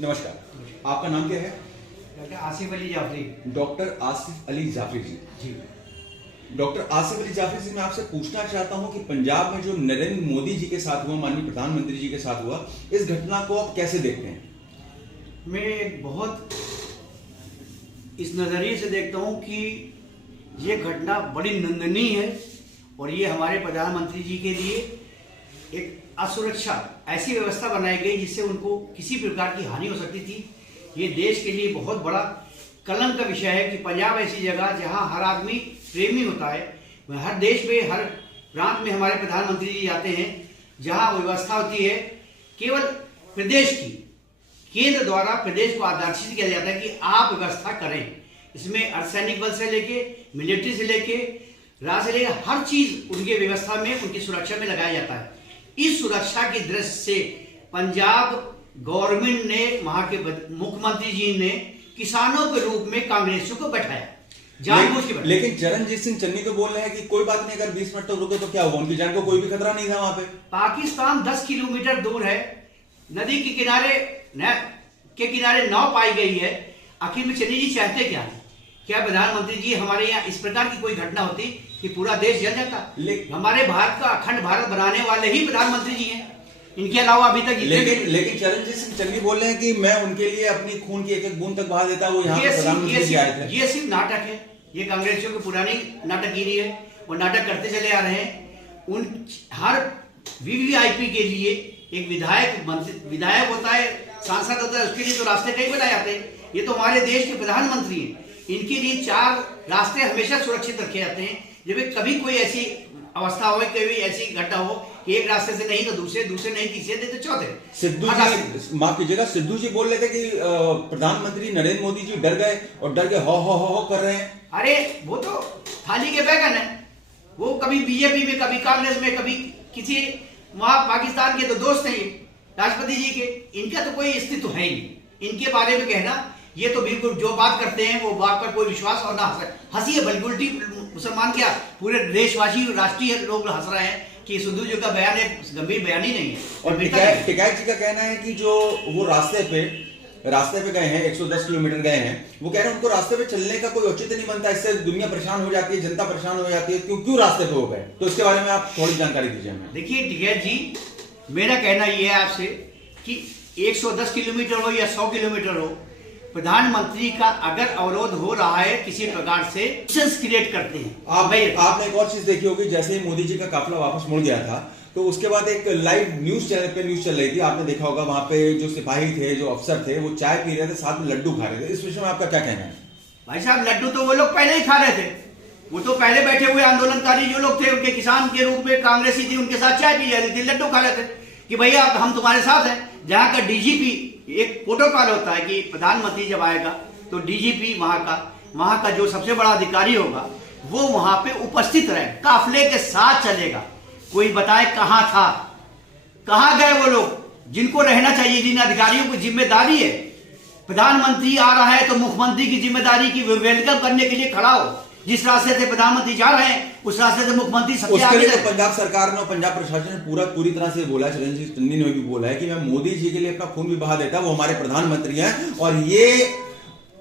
नमस्कार, आपका नाम क्या है? डॉक्टर आसिफ अली जाफरी। डॉक्टर आसिफ अली जाफरी जी। जी, डॉक्टर आसिफ अली जाफरी जी, मैं आपसे पूछना चाहता हूं कि पंजाब में जो नरेंद्र मोदी जी के साथ हुआ, माननीय प्रधानमंत्री जी के साथ हुआ, इस घटना को आप कैसे देखते हैं? मैं एक बहुत इस नज़रिए से देखता हूं कि ये घटना बड़ी निंदनीय है और ये हमारे प्रधानमंत्री जी के लिए एक असुरक्षा ऐसी व्यवस्था बनाई गई जिससे उनको किसी प्रकार की हानि हो सकती थी। ये देश के लिए बहुत बड़ा कलंक का विषय है कि पंजाब ऐसी जगह जहां हर आदमी प्रेमी होता है, हर देश में हर प्रांत में हमारे प्रधानमंत्री जी आते हैं, जहां व्यवस्था होती है केवल प्रदेश की, केंद्र द्वारा प्रदेश को आदर्शित किया जाता है कि आप व्यवस्था करें। इसमें अर्धसैनिक बल से लेके मिलिट्री से लेके राज्य से लेके हर चीज उनके व्यवस्था में, उनकी सुरक्षा में लगाया जाता है। इस सुरक्षा की दृष्टि से पंजाब गवर्नमेंट ने, वहां के मुख्यमंत्री जी ने किसानों के रूप में कांग्रेसियों को बैठाया, जानबूझ के बैठाया। लेकिन चरणजीत सिंह चन्नी तो बोल रहे हैं कि कोई बात नहीं, अगर 20 मिनट तक रुके तो क्या हुआ, उनकी जान को कोई भी खतरा नहीं था वहां पे। पाकिस्तान 10 किलोमीटर दूर है, नदी के किनारे नाव पाई गई है। आखिर में चन्नी जी चाहते क्या है? क्या प्रधानमंत्री जी हमारे यहाँ इस प्रकार की कोई घटना होती कि पूरा देश जल जाता? हमारे भारत का अखंड भारत बनाने वाले ही प्रधानमंत्री जी हैं, इनके अलावा अभी तक। लेकिन चरणजीत सिंह चन्नी बोल रहे हैं कि मैं उनके लिए अपनी खून की एक एक बूंद तक बहा देता। वो यहाँ प्रधानमंत्री जी आए थे। ये सिर्फ नाटक है, ये कांग्रेसियों की पुरानी नाटकगिरी है, वो नाटक करते चले आ रहे हैं। उन हर वीवीआईपी के लिए एक विधायक होता है, सांसद होता है, उसके लिए तो रास्ते कई बनाए जाते हैं। ये तो हमारे देश के प्रधानमंत्री हैं, इनके लिए 4 रास्ते हमेशा सुरक्षित रखे जाते हैं। जब कभी कोई ऐसी अवस्था हो, कभी ऐसी घटना हो कि एक रास्ते से नहीं तो दूसरे नहीं तीसरे नहीं तो चौथे। सिद्धू जी, माफ कीजिएगा, सिद्धू जी बोल रहे थे कि प्रधानमंत्री नरेंद्र मोदी जी डर गए और डर के हो कर रहे हैं। अरे वो तो थाली के बैगन है, वो कभी बीजेपी में, कभी कांग्रेस में, कभी किसी वहां पाकिस्तान के तो दोस्त हैं राष्ट्रपति जी के, इनका तो कोई अस्तित्व है ही नहीं। इनके बारे में कहना, ये तो बिल्कुल जो बात करते हैं वो बात पर कोई विश्वास और ना हंसी है, बल्कि उल्टी मुसलमान क्या पूरे देशवासी राष्ट्रीय लोग हंस रहे हैं कि सिद्धू जी का बयान एक गंभीर बयान ही नहीं है। और टिकैत जी का कहना है कि जो वो रास्ते पे गए हैं, 110 किलोमीटर गए हैं, वो कह रहे हैं उनको रास्ते पे चलने का कोई औचित्य नहीं बनता, इससे दुनिया परेशान हो जाती है, जनता परेशान हो जाती है, क्यों रास्ते पे हो गए? तो इसके बारे में आप थोड़ी जानकारी दीजिए हमें। देखिए टिकैत जी, मेरा कहना यह है आपसे कि 110 किलोमीटर हो या 100 किलोमीटर हो, प्रधानमंत्री का अगर अवरोध हो रहा है किसी प्रकार से क्रिएट करते हैं। आपने एक और चीज देखी होगी, जैसे ही मोदी जी का काफिला वापस मुड़ गया था तो उसके बाद एक लाइव न्यूज चैनल पे न्यूज चल रही थी, आपने देखा होगा, वहां पे जो सिपाही थे, जो अफसर थे, वो चाय पी रहे थे, साथ में लड्डू खा रहे थे। इस विषय में आपका क्या कहना है? भाई साहब, लड्डू तो वो लोग पहले ही खा रहे थे, वो तो पहले बैठे हुए आंदोलनकारी जो लोग थे, उनके किसान के रूप में कांग्रेसी थी, उनके साथ चाय पी जा रही थी, लड्डू खा रहे थे कि भैया हम तुम्हारे साथ हैं। जहां का डीजीपी, एक प्रोटोकॉल होता है कि प्रधानमंत्री जब आएगा तो डीजीपी वहां का जो सबसे बड़ा अधिकारी होगा वो वहां पे उपस्थित रहे, काफिले के साथ चलेगा। कोई बताए कहां था, कहां गए वो लोग जिनको रहना चाहिए, जिन अधिकारियों की जिम्मेदारी है। प्रधानमंत्री आ रहा है तो मुख्यमंत्री की जिम्मेदारी की वेलकम करने के लिए खड़ा हो। जिस रास्ते से प्रधानमंत्री जा रहे हैं उस रास्ते से मुख्यमंत्री सबसे आगे। तो पंजाब सरकार ने, पंजाब प्रशासन ने पूरी तरह से बोला, चरणजीत चन्नी ने भी बोला है कि मैं मोदी जी के लिए अपना खून भी बहा देता, वो हमारे प्रधानमंत्री हैं और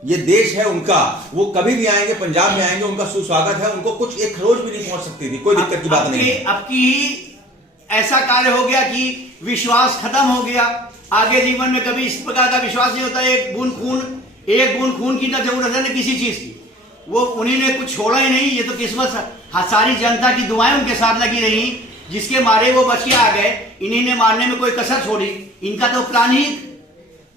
ये देश है उनका, वो कभी भी आएंगे, पंजाब में आएंगे, उनका सुस्वागत है, उनको कुछ एक खरोच भी नहीं पहुंच सकती थी, कोई दिक्कत की बात नहीं है। अब की ऐसा कार्य हो गया कि विश्वास खत्म हो गया, आगे जीवन में कभी इस प्रकार का विश्वास नहीं होता। एक बूंद खून की ना जरूरत है ना किसी चीज की, वो उन्हीं ने कुछ छोड़ा ही नहीं। ये तो किस्मत, सारी जनता की दुआएं उनके साथ लगी रही, जिसके मारे वो बच के आ गए। इन्हीं ने मारने में कोई कसर छोड़ी। इनका तो प्लान ही,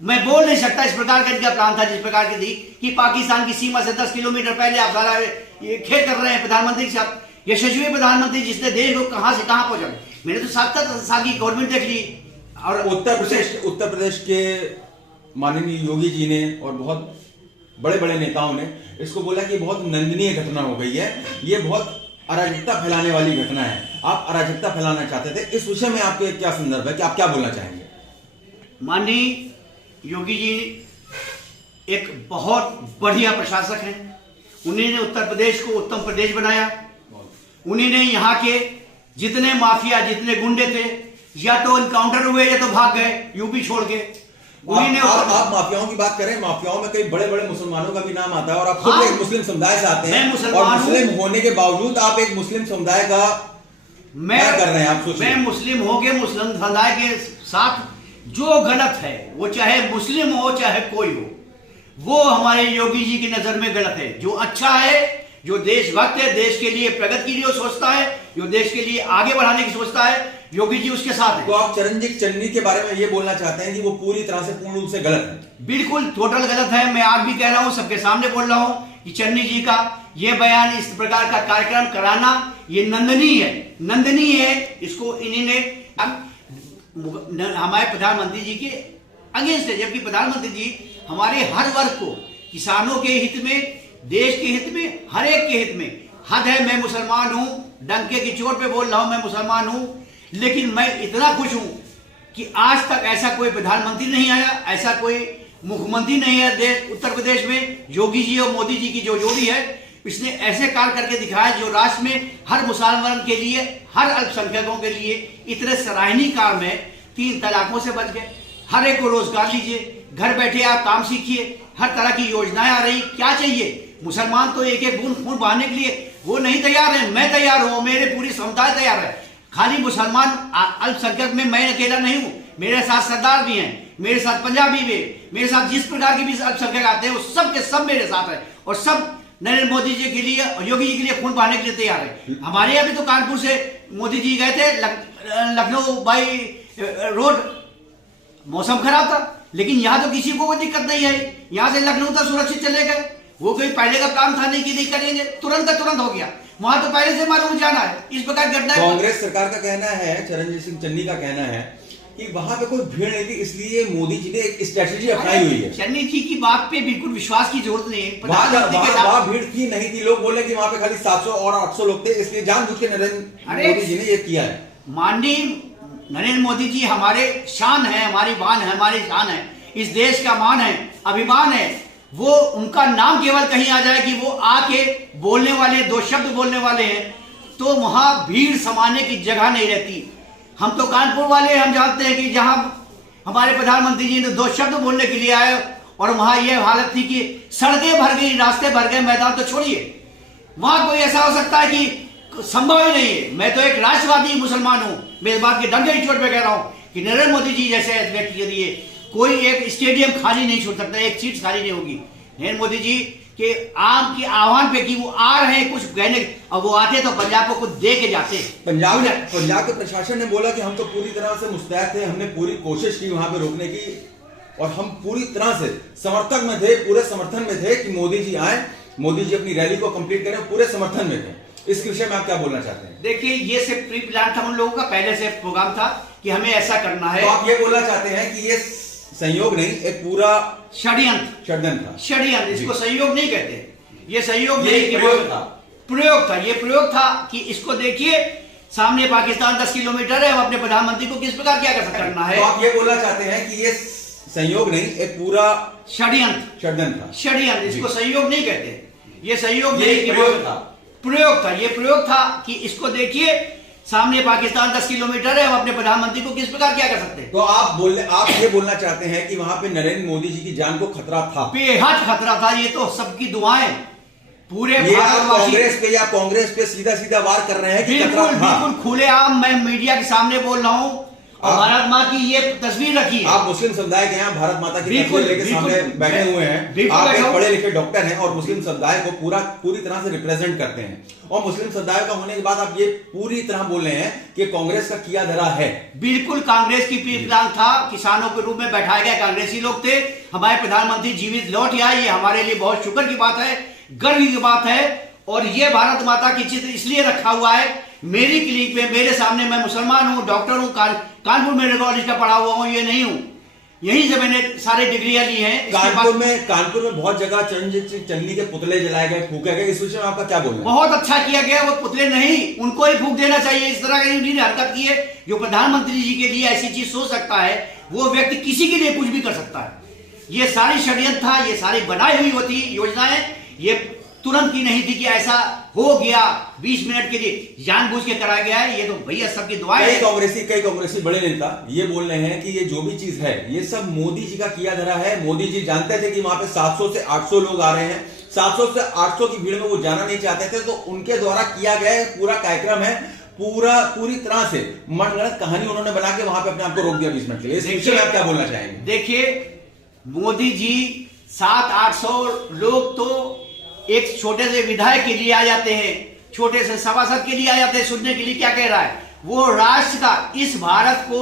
मैं बोल नहीं सकता इस प्रकार का इनका प्लान था जिस प्रकार की थी कि पाकिस्तान की सीमा से 10 किलोमीटर पहले आप सारा ये खेल कर रहे हैं प्रधानमंत्री के साथ। यशस्वी प्रधानमंत्री जिसने देश को कहां से कहां पहुंचा। मैंने तो 7 साल की गवर्नमेंट देख ली। और उत्तर प्रदेश के माननीय योगी जी ने और बहुत बड़े नेताओं ने इसको बोला कि बहुत निंदनीय घटना हो गई है, ये बहुत अराजकता फैलाने वाली घटना है। आप अराजकता फैलाना चाहते थे, इस विषय में आपके क्या संदर्भ है, कि आप क्या बोलना चाहेंगे? माननीय योगी जी एक बहुत बढ़िया प्रशासक हैं। उन्होंने उत्तर प्रदेश को उत्तम प्रदेश बनाया। उन्होंने यहाँ के जितने माफिया, जितने गुंडे थे, या तो इनकाउंटर हुए या तो भाग गए यूपी छोड़ के। उन्हीं ने आप माफियाओं की बात करें, माफियाओं में कई बड़े बड़े मुसलमानों का भी नाम आता है और आप खुद हाँ, एक मुस्लिम समुदाय से आते हैं मैं मुसलमान और मुस्लिम हूं। होने के बावजूद आप एक मुस्लिम समुदाय का क्या कर रहे हैं, आप सोचिए। मैं मुस्लिम होके मुस्लिम समुदाय के साथ जो गलत है, वो चाहे मुस्लिम हो चाहे कोई हो, वो हमारे योगी जी की नजर में गलत है। जो अच्छा है, जो देशभक्त है, देश के लिए प्रगति की लिए सोचता है, जो देश के लिए आगे बढ़ाने की सोचता है, योगी जी उसके साथ तो है। आप चरणजीत चन्नी के बारे में ये बोलना चाहते हैं कि वो पूरी तरह से पूर्ण रूप से गलत है? बिल्कुल टोटल गलत है। मैं आज भी कह रहा हूं, सबके सामने बोल रहा हूं कि चन्नी जी का ये बयान, इस प्रकार का कार्यक्रम कराना ये नंदनीय है, नंदनीय है। इसको इन्हीं ने हमारे प्रधानमंत्री जी के अगेंस्ट है, जबकि प्रधानमंत्री जी हमारे हर वर्ग को, किसानों के हित में, देश के हित में, हर एक के हित में। हद है, मैं मुसलमान हूं, डंके की चोट पे बोल रहा हूं, मैं मुसलमान हूं, लेकिन मैं इतना खुश हूं कि आज तक ऐसा कोई प्रधानमंत्री नहीं आया, ऐसा कोई मुख्यमंत्री नहीं है उत्तर प्रदेश में। योगी जी और मोदी जी की जो जोड़ी है, इसने ऐसे कार्य करके दिखाया जो राष्ट्र में हर मुसलमान के लिए, हर अल्पसंख्यकों के लिए इतने सराहनीय काम है। 3 तलाकों से बच गए, हर एक को रोजगार लीजिए, घर बैठे आप काम सीखिए, हर तरह की योजनाएं आ रही। क्या चाहिए? मुसलमान तो एक एक बूंद खून बहाने के लिए वो नहीं तैयार है, मैं तैयार हूं, मेरे पूरी समुदाय तैयार है। खाली मुसलमान अल्पसंख्यक में मैं अकेला नहीं हूं, मेरे साथ सरदार भी हैं, मेरे साथ पंजाबी भी, मेरे साथ जिस प्रकार के भी अल्पसंख्यक आते हैं वो सब के सब मेरे साथ है, और सब नरेंद्र मोदी जी के लिए और योगी जी के लिए खून बहाने के लिए तैयार है। हमारे यहाँ भी तो कानपुर से मोदी जी गए थे, लखनऊ बाई रोड, मौसम खराब था, लेकिन यहाँ तो किसी को कोई दिक्कत नहीं है। यहाँ से लखनऊ तक सुरक्षित चले गए। वो कोई पहले का काम था नहीं कि नहीं करेंगे, तुरंत का तुरंत हो गया। वहां तो पहले से मालूम जाना है इस प्रकार घटना। कांग्रेस सरकार का कहना है, चरणजीत सिंह चन्नी का कहना है कि वहां पे कोई भीड़ नहीं थी, इसलिए मोदी जी ने एक स्ट्रेटेजी अपनाई हुई है। चन्नी जी की बात पे बिल्कुल विश्वास की जरूरत नहीं है। वहां भीड़ थी नहीं थी, लोग बोले कि वहां पे खाली 700 और 800 लोग थे, इसलिए जानबूझ के नरेंद्र मोदी जी ने ये किया है। माननीय नरेंद्र मोदी जी हमारे शान है, हमारी बान है, हमारी शान है, इस देश का मान है, अभिमान है। वो उनका नाम केवल कहीं आ जाए कि वो आके बोलने वाले, 2 शब्द बोलने वाले हैं, तो वहां भीड़ समाने की जगह नहीं रहती। हम तो कानपुर वाले, हम जानते हैं कि जहां हमारे प्रधानमंत्री जी ने 2 शब्द बोलने के लिए आए और वहां यह हालत थी कि सड़कें भर गई, रास्ते भर गए, मैदान तो छोड़िए। वहां कोई ऐसा हो सकता है कि संभव ही नहीं है। मैं तो एक राष्ट्रवादी मुसलमान हूं, मैं इस बात के डंके की चोट पे कह रहा हूं कि नरेंद्र मोदी जी जैसे व्यक्ति के लिए कोई एक स्टेडियम खाली नहीं छोड़ सकता, एक सीट खाली नहीं होगी। नरेंद्र मोदी जी के आम के आह्वान पे कि वो आ रहे हैं कुछ कहने, और वो आते तो पंजाब को कुछ दे के जाते। पंजाब के प्रशासन ने बोला कि हम तो पूरी तरह से मुस्तैद थे, हमने पूरी कोशिश की वहां पे रोकने की, और हम पूरी तरह से समर्थक में थे, पूरे समर्थन में थे कि मोदी जी आए, मोदी जी अपनी रैली को कंप्लीट करें, पूरे समर्थन में थे। इस विषय में आप क्या बोलना चाहते हैं? देखिए, ये सिर्फ प्री प्लान था, उन लोगों का पहले से प्रोग्राम था कि हमें ऐसा करना है। तो आप ये बोलना चाहते हैं कि ये संयोग नहीं, एक पूरा षड्यंत्र था। षड्यंत्र, इसको संयोग नहीं कहते, ये संयोग नहीं, प्रयोग था। प्रयोग था, ये प्रयोग था कि इसको देखिए, सामने पाकिस्तान 10 किलोमीटर है, हम अपने प्रधानमंत्री को किस प्रकार क्या करना है। तो आप ये बोलना चाहते हैं कि ये संयोग नहीं, एक पूरा षड्यंत्र था। षड्यंत्र, इसको संयोग नहीं कहते, ये संयोग नहीं, प्रयोग था। ये प्रयोग था कि इसको देखिए, सामने पाकिस्तान 10 किलोमीटर है, हम अपने प्रधानमंत्री को किस प्रकार क्या कर सकते हैं। तो आप ये बोलना चाहते हैं कि वहां पे नरेंद्र मोदी जी की जान को खतरा था? बेहद खतरा था, ये तो सबकी दुआएं पूरे कांग्रेस पे सीधा सीधा वार कर रहे हैं कि खतरा था। बिल्कुल खुलेआम मैं मीडिया के सामने बोल रहा हूं, और भारत माँ की ये तस्वीर रखी है। आप मुस्लिम समुदाय के यहाँ भारत माता की तस्वीर लेके सामने बैठे हुए हैं, आप एक पढ़े लिखे डॉक्टर हैं और मुस्लिम समुदाय को पूरी तरह से रिप्रेजेंट करते हैं, और मुस्लिम समुदाय का होने के बाद आप ये पूरी तरह बोल रहे हैं कि कांग्रेस का किया धरा है। बिल्कुल कांग्रेस की प्री प्लान था, किसानों के रूप में बैठाए गए कांग्रेसी लोग थे, हमारे प्रधानमंत्री जीवित लौट आए, ये हमारे लिए बहुत शुक्र की बात है, गर्व की बात है। और ये भारत माता की चित्र इसलिए रखा हुआ है, मेरी क्लिनिक पे मेरे सामने, मैं मुसलमान हूँ, डॉक्टर हूँ, कानपुर मेडिकल कॉलेज का पढ़ा हुआ हूँ, ये नहीं हूँ, यहीं से मैंने सारे डिग्रियां ली हैं। कानपुर में बहुत जगह चरणजीत सिंह चन्नी के पुतले जलाए गए, फूके गए, इस विषय में आपका क्या बोलना है? बहुत अच्छा किया गया, वो पुतले नहीं, उनको ही फूक देना चाहिए। इस तरह की हरकत की है, जो प्रधानमंत्री जी के लिए ऐसी चीज सोच सकता है, वो व्यक्ति किसी के लिए कुछ भी कर सकता है। ये सारी षड्यंत्र था, ये सारी बनाई हुई होती योजनाएं, ये तुरंत की नहीं थी कि ऐसा हो गया 20 मिनट के लिए जानबूझ के कराया गया है। ये तो भैया सबकी दुआएं कई है। कांग्रेसी बड़े नेता ये बोल रहे हैं कि ये जो भी चीज है ये सब मोदी जी का किया धरा है। मोदी जी जानते थे कि वहां पे 700 से 800 लोग आ रहे हैं, 700 से 800 की भीड़ में वो जाना नहीं चाहते थे, तो उनके द्वारा किया गया पूरा कार्यक्रम है, पूरी तरह से मनगढ़ंत कहानी उन्होंने बना के वहां पे अपने आप को रोक दिया 20 मिनट के लिए। इस विषय में आप क्या बोलना चाहेंगे? देखिए, मोदी जी 700-800 लोग तो एक छोटे से विधायक के लिए आ जाते हैं, छोटे से सभासद के लिए आ जाते हैं सुनने के लिए क्या कह रहा है। वो राष्ट्र का, इस भारत को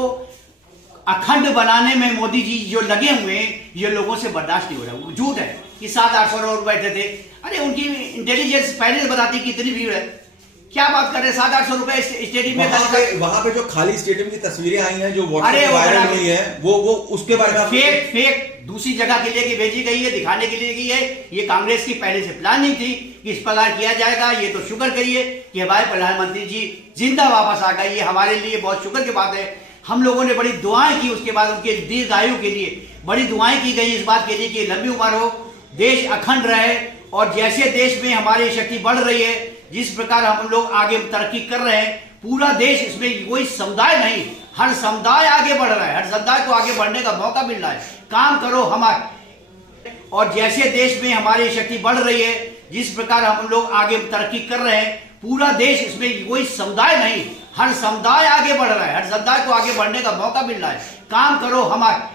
अखंड बनाने में मोदी जी जो लगे हुए हैं, ये लोगों से बर्दाश्त नहीं हो रहा। वो झूठ है कि 700-800 लोग बैठे थे। अरे उनकी इंटेलिजेंस पहले से बताती कि इतनी भीड़ है। क्या बात कर रहे हैं? 700-800 रुपए स्टेडियम में वहां पे जो खाली स्टेडियम की तस्वीरें आई हैं, जो व्हाट्सएप वायरल हुई है, वो उसके बारे में फेक दूसरी जगह के लिए भेजी गई है, दिखाने के लिए गई है। ये कांग्रेस की पहले से प्लानिंग थी कि इस प्रकार किया जाएगा। ये तो शुक्र करिए कि हमारे प्रधानमंत्री जी जिंदा वापस आ गए। ये हमारे लिए बहुत शुक्र की बात है। हम लोगों ने बड़ी दुआएं की, उसके बाद उनके दीर्घायु के लिए बड़ी दुआएं की गई इस बात के लिए कि लंबी उम्र हो, देश अखंड रहे। और जैसे देश में हमारी शक्ति बढ़ रही है, जिस प्रकार हम लोग आगे तरक्की कर रहे हैं, पूरा देश, इसमें कोई समुदाय नहीं, हर समुदाय आगे बढ़ रहा है, हर समुदाय को आगे बढ़ने का मौका मिल रहा है। काम करो हमारे, और जैसे देश में हमारी शक्ति बढ़ रही है, जिस प्रकार हम लोग आगे तरक्की कर रहे हैं, पूरा देश, इसमें कोई समुदाय नहीं, हर समुदाय आगे बढ़ रहा है, हर समुदाय को आगे बढ़ने का मौका मिल रहा है। काम करो हमारे।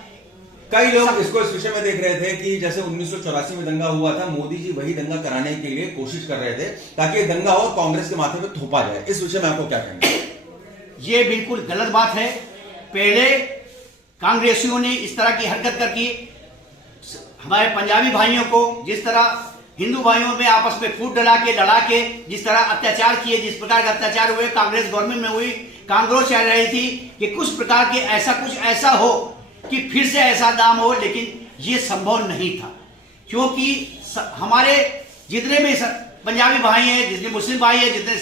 कई लोग इसको इस विषय में देख रहे थे कि जैसे 1984 में दंगा हुआ था, मोदी जी वही दंगा कराने के लिए कोशिश कर रहे थे ताकि ये दंगा हो कांग्रेस के माथे पे थोपा जाए। इस विषय में आपको क्या कहना है? ये बिल्कुल गलत बात है। पहले कांग्रेसियों ने इस तरह की हरकत करके हमारे पंजाबी भाइयों को, जिस तरह हिंदू भाइयों में आपस में फूट डला के लड़ा के जिस तरह अत्याचार किए, जिस प्रकार के अत्याचार हुए कांग्रेस गवर्नमेंट में हुई, कांग्रेस चाह रही थी कि कुछ प्रकार के कुछ ऐसा हो कि फिर से ऐसा दाम हो, लेकिन ये संभव नहीं था। क्योंकि हमारे जितने भी पंजाबी भाई हैं, जितने मुस्लिम भाई हैं, जितने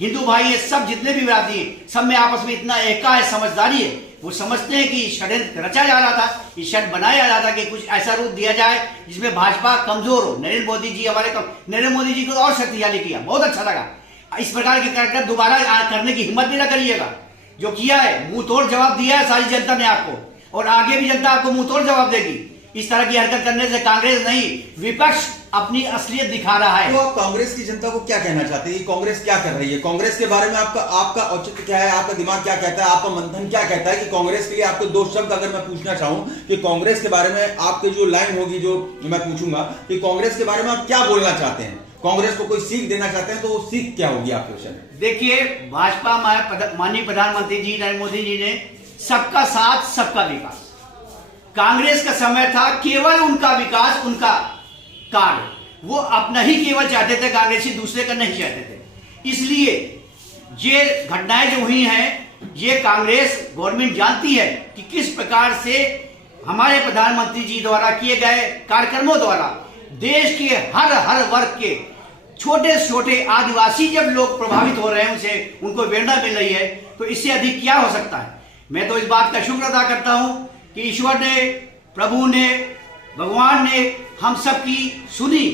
हिंदू भाई हैं, सब जितने भी विरादी हैं, सब में आपस में इतना एकता है, समझदारी है। वो समझते हैं कि षड्यंत्र रचा जा रहा था, ये षड्यंत्र बनाया जा रहा था कि कुछ ऐसा रूप दिया जाए जिसमें भाजपा कमजोर हो। नरेंद्र मोदी जी नरेंद्र मोदी जी को और शक्तिशाली किया, बहुत अच्छा लगा। इस प्रकार के कार्यक्रम दोबारा करने की हिम्मत भी ना करिएगा। जो किया है, मुंह तोड़ जवाब दिया है सारी जनता ने आपको, और आगे भी जनता आपको मुंह तोड़ जवाब देगी। इस तरह की हरकत करने से कांग्रेस नहीं, विपक्ष अपनी असलियत दिखा रहा है। तो आप कांग्रेस की जनता को क्या कहना चाहते हैं? कांग्रेस क्या कर रही है? कांग्रेस के बारे में आपका औचित्य क्या है? आपका दिमाग क्या कहता है? आपका मंथन क्या कहता है कि कांग्रेस के लिए आपको 2 शब्द अगर मैं पूछना चाहूं कि कांग्रेस के बारे में आपकी जो लाइन होगी, जो मैं पूछूंगा कि कांग्रेस के बारे में आप क्या बोलना चाहते हैं, कांग्रेस को कोई सीख देना चाहते हैं, तो वो सीख क्या होगी आपके विषय में? देखिए, भाजपा माननीय प्रधानमंत्री जी नरेंद्र मोदी जी ने सबका साथ सबका विकास, कांग्रेस का समय था केवल उनका विकास, उनका कार्य, वो अपना ही केवल चाहते थे, कांग्रेसी दूसरे का नहीं चाहते थे। इसलिए ये घटनाएं जो हुई हैं, ये कांग्रेस गवर्नमेंट जानती है कि किस प्रकार से हमारे प्रधानमंत्री जी द्वारा किए गए कार्यक्रमों द्वारा देश के हर वर्ग के छोटे छोटे आदिवासी जब लोग प्रभावित हो रहे हैं, उनसे उनको प्रेरणा मिल रही है, तो इससे अधिक क्या हो सकता है। मैं तो इस बात का शुक्र अदा करता हूं कि ईश्वर ने, प्रभु ने, भगवान ने हम सब की सुनी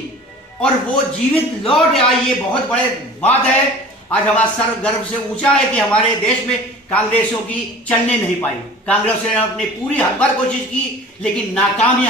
और वो जीवित लौट आई। ये बहुत बड़े बात है। आज हमारा सर गर्व से ऊंचा है कि हमारे देश में कांग्रेसियों की चलने नहीं पाई। कांग्रेस ने अपनी पूरी हर बार कोशिश की, लेकिन नाकामयाब